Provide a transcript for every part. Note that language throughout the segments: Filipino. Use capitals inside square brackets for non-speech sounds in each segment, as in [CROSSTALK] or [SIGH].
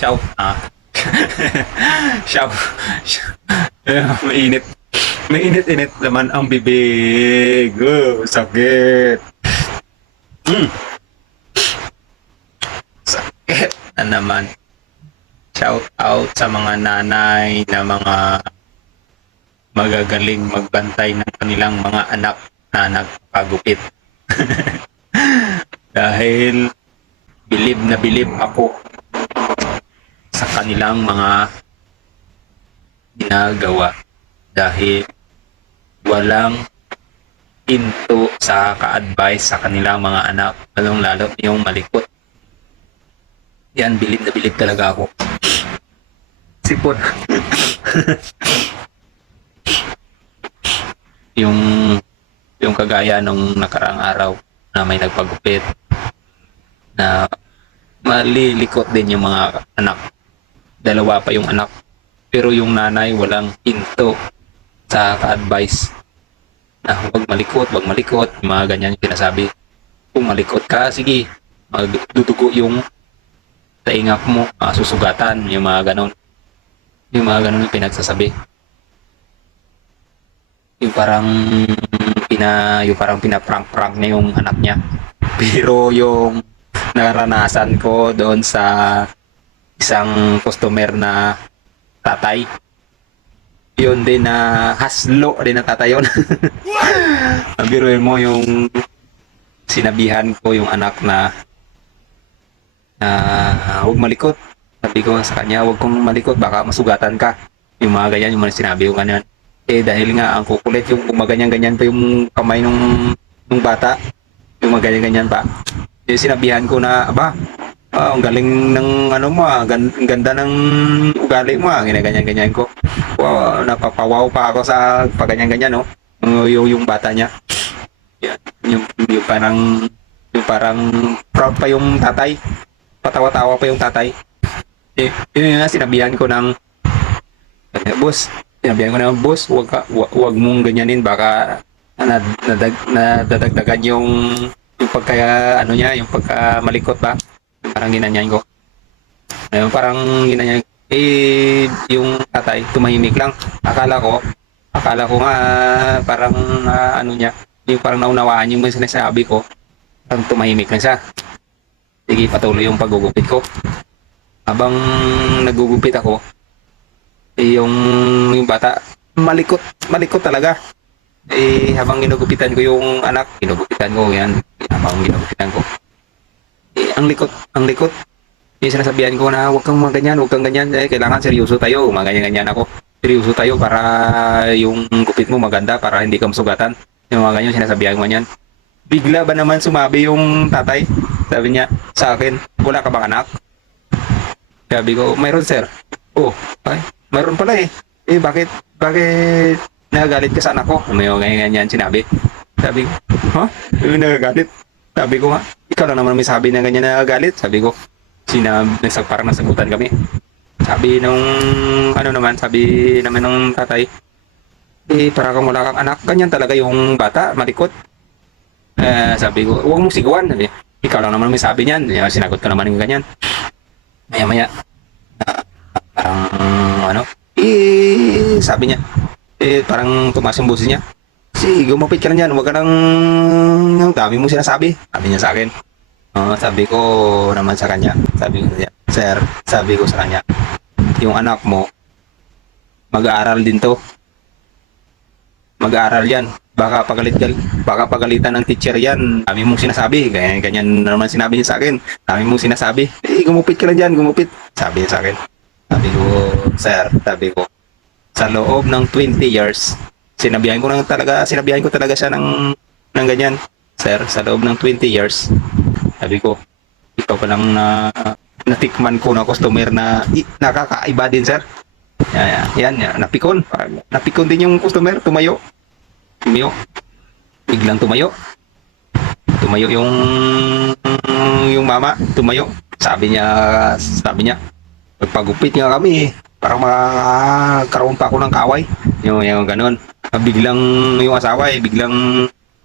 Ciao. Ah. [LAUGHS] Eh, [LAUGHS] mainit. Mainit-init naman ang bibig. Oh, sakit. Mm. Sakit na naman. Shout out sa mga nanay na mga magagaling magbantay ng kanilang mga anak na nagpagupit. [LAUGHS] Dahil bilib na bilib ako sa kanilang mga ginagawa dahil walang into sa ka-advise sa kanilang mga anak lalong lalo yung malikot. Yan bilib na bilib talaga ako. [SNIFFS] Sipon [SNIFFS] yung yung kagaya nung nakaraang araw na may nagpagupit na malilikot din yung mga anak dalawa pa yung anak pero yung nanay walang into sa ka-advise na huwag malikot, huwag malikot, mga ganyan yung pinasabi. Kung malikot ka, sige, magdudugo yung taingap mo, susugatan, yung mga ganon. Yung mga ganon yung pinagsasabi. Yung parang pina, yung parang pinaprank-prank niya yung anak niya. Pero yung naranasan ko doon sa isang customer na tatay. Yun din na haslo din na tatay yun. [LAUGHS] Ang mo yung sinabihan ko yung anak na na huwag malikot. Sabi ko sa kanya, huwag kong malikot, baka masugatan ka. Yung mga ganyan, yung mga sinabi ko ganyan. Eh dahil nga ang kukulit yung gumaganyan-ganyan pa yung kamay nung, nung bata. Yung mga ganyan-ganyan pa. Eh sinabihan ko na, aba, Ah, ang galing ng ano mo ah, ang ganda ng ugali mo ah, ginaganyan-ganyan ko. Wow, napapawaw pa ako sa pagganyan-ganyan no. Yung, yung, yung bata niya. Yan, yung, yung parang yung parang proud pa yung tatay. Patawa-tawa pa yung tatay. Eh, yun nga sinabihan ko ng eh, boss, sinabihan ko ng boss, wag ka, wag, wag mong ganyanin baka nad, nadag, nadadagdagan yung yung pagka ano niya, yung pagka malikot ba? Parang ginanyan ko. Ayun, parang ginanyan. Eh, yung tatay, tumahimik lang. Akala ko, akala ko nga, parang ah, ano niya, yung parang naunawaan yung mga sinasabi ko. Parang tumahimik lang siya. Sige, patuloy yung paggugupit ko. Habang nagugupit ako, eh, yung, yung bata, malikot, malikot talaga. Eh, habang ginugupitan ko yung anak, ginugupitan ko yan. Habang ginugupitan ko, ang likot, ang likot. Yung sinasabihan ko na huwag kang mga ganyan, huwag kang ganyan. Eh, kailangan seryoso tayo. Mga ganyan-ganyan ako. Seryoso tayo para yung gupit mo maganda, para hindi ka masugatan. Yung mga ganyan, sinasabihan ko ganyan. Bigla ba naman sumabi yung tatay? Sabi niya sa akin, wala ka bang anak? Sabi ko, mayroon sir. Oh, ay, mayroon pala eh. Eh, bakit, bakit nagagalit ka sa anak ko? May mga ganyan-ganyan sinabi. Sabi ko, ha? Huh? Nagagalit? Sabi ko nga, ikaw lang naman may sabi na ganyan na galit. Sabi ko, sina, nagsag, parang nasagutan kami. Sabi nung, ano naman, sabi naman ng tatay, eh, para kang wala kang anak, ganyan talaga yung bata, malikot. Eh, sabi ko, huwag mong sigawan. Sabi, ikaw lang naman may sabi niyan. Eh, sinagot ko naman yung ganyan. Maya maya, ah, parang, ano, eh, sabi niya, eh, parang tumaas yung boses niya. Si, gumapit ka na dyan. Huwag ka nang... Ang dami mo sinasabi. Sabi niya sa akin. Ah, sabi ko naman sa kanya. Sabi ko niya, Sir, sabi ko sa kanya, yung anak mo, mag-aaral din to. Mag-aaral yan. Baka pagalit baka pagalitan ng teacher yan. Dami mong sinasabi. Ganyan, ganyan naman sinabi niya sa akin. Dami mong sinasabi. Eh, gumupit ka na dyan, gumupit. Sabi niya sa akin. Sabi ko, Sir, sabi ko, sa loob ng 20 years, sinabihan ko lang talaga, sinabihan ko talaga siya ng, ng ganyan. Sir, sa loob ng 20 years, sabi ko, ikaw pa lang na natikman ko na customer na i, nakakaiba din, sir. Yan, yan, yan, napikon. Napikon din yung customer, tumayo. Tumayo. Biglang tumayo. Tumayo yung yung mama, tumayo. Sabi niya, sabi niya, magpagupit nga kami. Parang makakaroon pa ako ng kaway. Yung, yung ganun. Biglang yung asawa eh, biglang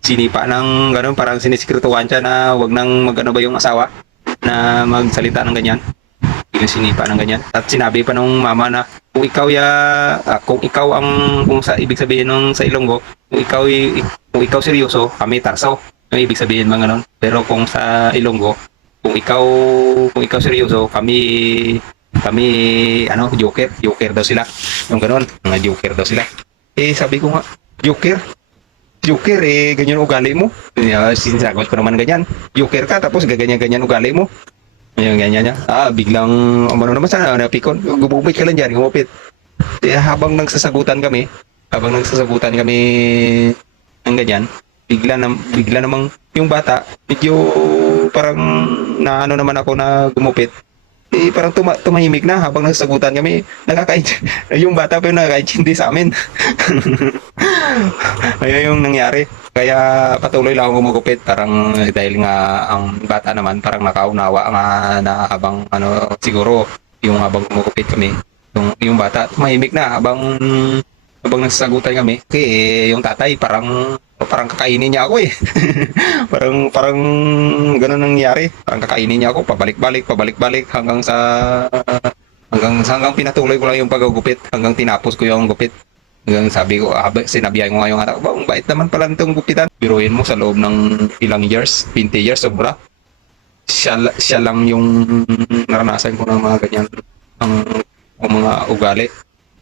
sinipa ng ganun, parang sinisikretuhan siya na wag nang magano ba yung asawa na magsalita ng ganyan. Yung sinipa ng ganyan. At sinabi pa nung mama na kung ikaw ya ah, kung ikaw ang kung sa ibig sabihin ng sa Ilonggo, kung ikaw kung ikaw seryoso, kami tarso. Yung ibig sabihin mga ganun. Pero kung sa Ilonggo, kung ikaw kung ikaw seryoso, kami kami ano, joker, joker daw sila. Yung ganun, mga joker daw sila. Eh sabi ko nga, joker, Joker eh, ganyan ugali mo. Yeah, sinasagot ko naman ganyan. Joker ka, tapos gaganyan-ganyan ugali mo. Ganyan, ganyan niya. Ah, biglang, umano naman sana, napikon. Gumupit ka lang dyan, gumupit. Eh, habang nagsasagutan kami, habang nagsasagutan kami ng ganyan, bigla, na, bigla namang yung bata, medyo parang na ano naman ako na gumupit. Eh, parang tuma- tumahimik na habang nagsasagutan kami. Nakakaintindi. [LAUGHS] yung bata yung nakakaintindi sa amin. [LAUGHS] Ayun yung nangyari. Kaya patuloy lang ako gumugupit parang eh, dahil nga ang bata naman parang nakaunawa nga na habang ano siguro yung habang gumugupit kami yung yung bata tumahimik na habang habang nagsasagutan kami kaya eh, yung tatay parang parang kakainin niya ako eh [LAUGHS] parang parang ganun ang nangyari parang kakainin niya ako pabalik-balik pabalik-balik hanggang sa hanggang hanggang pinatuloy ko lang yung paggugupit hanggang tinapos ko yung gupit Hanggang sabi ko, ah, sinabihan ko nga yung anak ko, "Bang, bait naman pala nitong gupitan. Biruin mo sa loob ng ilang years, 20 years, sobra. Siya, siya lang yung naranasan ko ng mga ganyan, ang, ang mga ugali.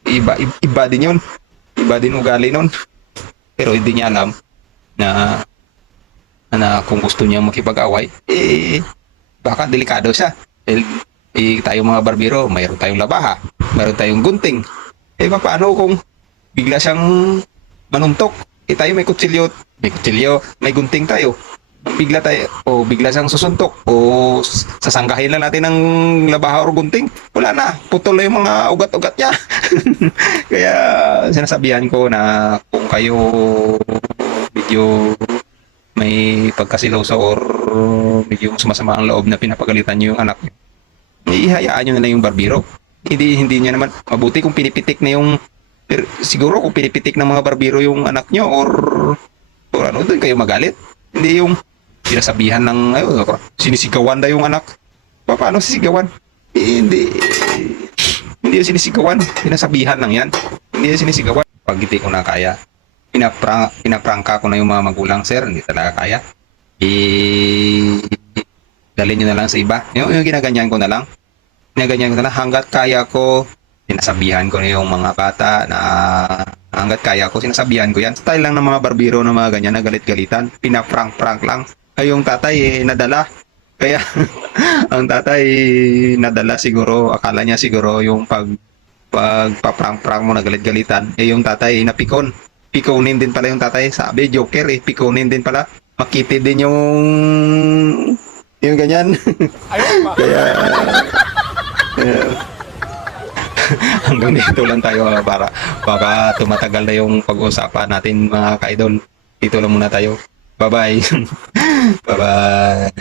Iba, iba din yun. Iba din ugali nun. Pero hindi niya alam na na kung gusto niya makipag-away, eh, baka delikado siya. Eh, eh tayo mga barbero, mayroon tayong labaha, mayroon tayong gunting. Eh, paano kung bigla siyang manuntok. Eh tayo may kutsilyo, may kutsilyo, may gunting tayo. Bigla tayo, o bigla siyang susuntok, o sasanggahin lang natin ng labaha o gunting. Wala na, putol na yung mga ugat-ugat niya. [LAUGHS] Kaya sinasabihan ko na kung kayo medyo may pagkasiloso or medyo sumasama ang loob na pinapagalitan niyo yung anak niyo, ihayaan niyo na lang yung barbero. Hindi hindi niya naman mabuti kung pinipitik na yung pero siguro kung pinipitik ng mga barbero yung anak nyo or or ano doon kayo magalit. Hindi yung sinasabihan ng ayun, ako, sinisigawan na yung anak. Pa, paano sisigawan? Eh, hindi hindi sinisigawan. Sinasabihan lang yan. Hindi sinisigawan. Pag hindi ko na kaya, pinaprank, pinaprangka ko na yung mga magulang, sir, hindi talaga kaya. Eh, dalhin nyo na lang sa iba. Yung, yung ginaganyan ko na lang. Ginaganyan ko na lang hanggat kaya ko sinasabihan ko na yung mga bata na hanggat kaya ko, sinasabihan ko yan. Style lang ng mga barbero na mga ganyan na galit-galitan. Pinaprank-prank lang. Ay, yung tatay eh, nadala. Kaya, [LAUGHS] ang tatay nadala siguro, akala niya siguro yung pag pag paprank-prank mo na galit-galitan, eh yung tatay napikon. Pikonin din pala yung tatay. Sabi, joker eh, pikonin din pala. Makitid din yung yung ganyan. [LAUGHS] Kaya, kaya [LAUGHS] hanggang dito lang tayo ah, para baka tumatagal na yung pag-uusapan natin mga ka-idol. Dito lang muna tayo. Bye-bye. [LAUGHS] Bye-bye.